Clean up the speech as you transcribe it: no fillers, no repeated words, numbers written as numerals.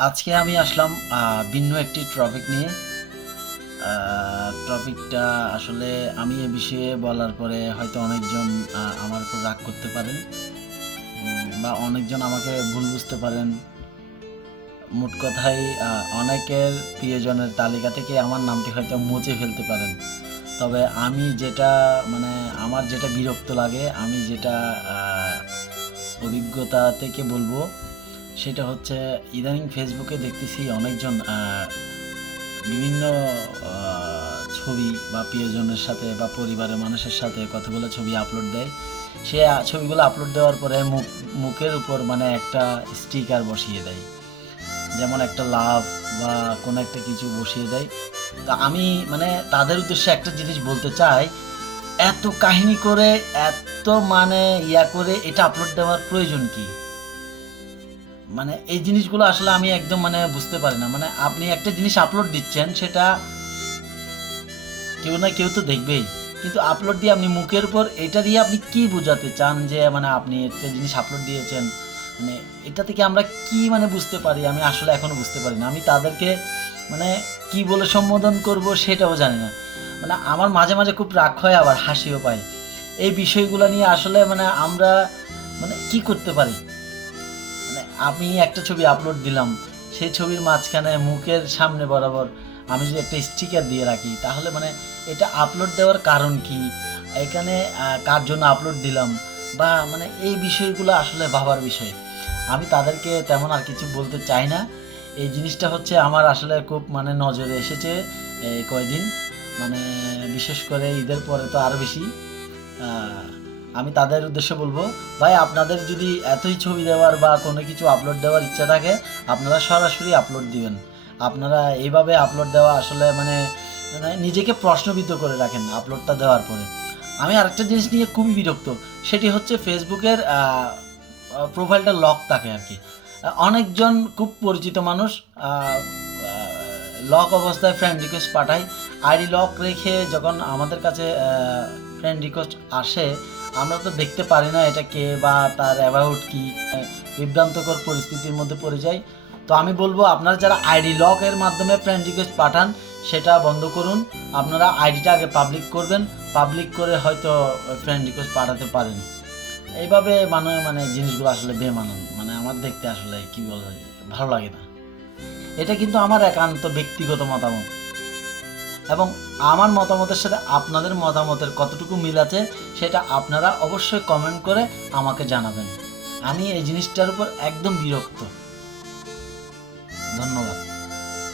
আজকে আমি আসলাম ভিন্ন একটি টপিক নিয়ে। টপিকটা আসলে আমি এ বিষয়ে বলার পরে হয়তো অনেকজন আমার উপর রাগ করতে পারেন, বা অনেকজন আমাকে ভুল বুঝতে পারেন। মোট কথায় অনেকের প্রিয়জনের তালিকা থেকে আমার নামটি হয়তো মুছে ফেলতে পারেন। তবে আমি যেটা মানে আমার যেটা বিরক্ত লাগে, আমি যেটা অভিজ্ঞতা থেকে বলবো, সেটা হচ্ছে ইদানিং ফেসবুকে দেখতেছি অনেকজন বিভিন্ন ছবি বা প্রিয়জনের সাথে বা পরিবারের মানুষের সাথে কতগুলো ছবি আপলোড দেয়। সে ছবিগুলো আপলোড দেওয়ার পরে মুখের উপর মানে একটা স্টিকার বসিয়ে দেয়, যেমন একটা লাভ বা কোনো একটা কিছু বসিয়ে দেয়। তা আমি মানে তাদের উদ্দেশ্যে একটা জিনিস বলতে চাই, এত কাহিনী করে, এত মানে করে এটা আপলোড দেওয়ার প্রয়োজন কি? মানে এই জিনিসগুলো আসলে আমি একদম মানে বুঝতে পারি না। মানে আপনি একটা জিনিস আপলোড দিচ্ছেন, সেটা কেউ না কেউ তো দেখবেই। কিন্তু আপলোড দিয়ে আপনি মুখের উপর এটা দিয়ে আপনি কি বোঝাতে চান যে মানে আপনি একটা জিনিস আপলোড দিয়েছেন, মানে এটা থেকে আমরা কি মানে বুঝতে পারি? আমি আসলে এখনো বুঝতে পারি না। আমি তাদেরকে মানে কি বলে সম্বোধন করব সেটাও জানি না। মানে আমার মাঝে মাঝে খুব রাগ হয়, আবার হাসিও পায়। এই বিষয়গুলো নিয়ে আসলে মানে আমরা মানে কি করতে পারি? মানে আমি একটা ছবি আপলোড দিলাম, সেই ছবির মাঝখানে মুখের সামনে বরাবর আমি যদি একটা স্টিকার দিয়ে রাখি, তাহলে মানে এটা আপলোড দেওয়ার কারণ কি? এখানে কার জন্য আপলোড দিলাম? বা মানে এই বিষয়গুলো আসলে ভাবার বিষয়। আমি তাদেরকে তেমন আর কিছু বলতে চাই না। এই জিনিসটা হচ্ছে আমার আসলে খুব মানে নজরে এসেছে এই কয়দিন। মানে বিশেষ করে ঈদের পরে তো আরও বেশি। আহ, আমি তাদের উদ্দেশ্যে বলবো, ভাই আপনাদের যদি এতই ছবি দেওয়ার বা কোনো কিছু আপলোড দেওয়ার ইচ্ছা থাকে, আপনারা সরাসরি আপলোড দিবেন। আপনারা এইভাবে আপলোড দেওয়া আসলে মানে মানে নিজেকে প্রশ্নবিদ্ধ করে রাখেন আপলোডটা দেওয়ার পরে। আমি আরেকটা জিনিস নিয়ে খুবই বিরক্ত, সেটি হচ্ছে ফেসবুকের প্রোফাইলটা লক থাকে আর কি। অনেকজন খুব পরিচিত মানুষ লক অবস্থায় ফ্রেন্ড রিকোয়েস্ট পাঠায়। আইডি লক রেখে যখন আমাদের কাছে ফ্রেন্ড রিকোয়েস্ট আসে, আমরা তো দেখতে পারি না এটা কে বা তার অ্যাবাউট কি। বিভ্রান্তকর পরিস্থিতির মধ্যে পড়ে যাই। তো আমি বলবো, আপনারা যারা আইডি লকের মাধ্যমে ফ্রেন্ড রিকোয়েস্ট পাঠান, সেটা বন্ধ করুন। আপনারা আইডিটা আগে পাবলিক করবেন, পাবলিক করে হয়তো ফ্রেন্ড রিকোয়েস্ট পাঠাতে পারেন। এইভাবে মানে জিনিসগুলো আসলে বেমানান, মানে আমার দেখতে আসলে কি বলা যায়, ভালো লাগে না। এটা কিন্তু আমার একান্ত ব্যক্তিগত মতামত, এবং আমার মতামতের সাথে আপনাদের মতামতের কতটুকু মিল আছে সেটা আপনারা অবশ্যই কমেন্ট করে আমাকে জানাবেন। আমি এই জিনিসটার উপর একদম বিরক্ত।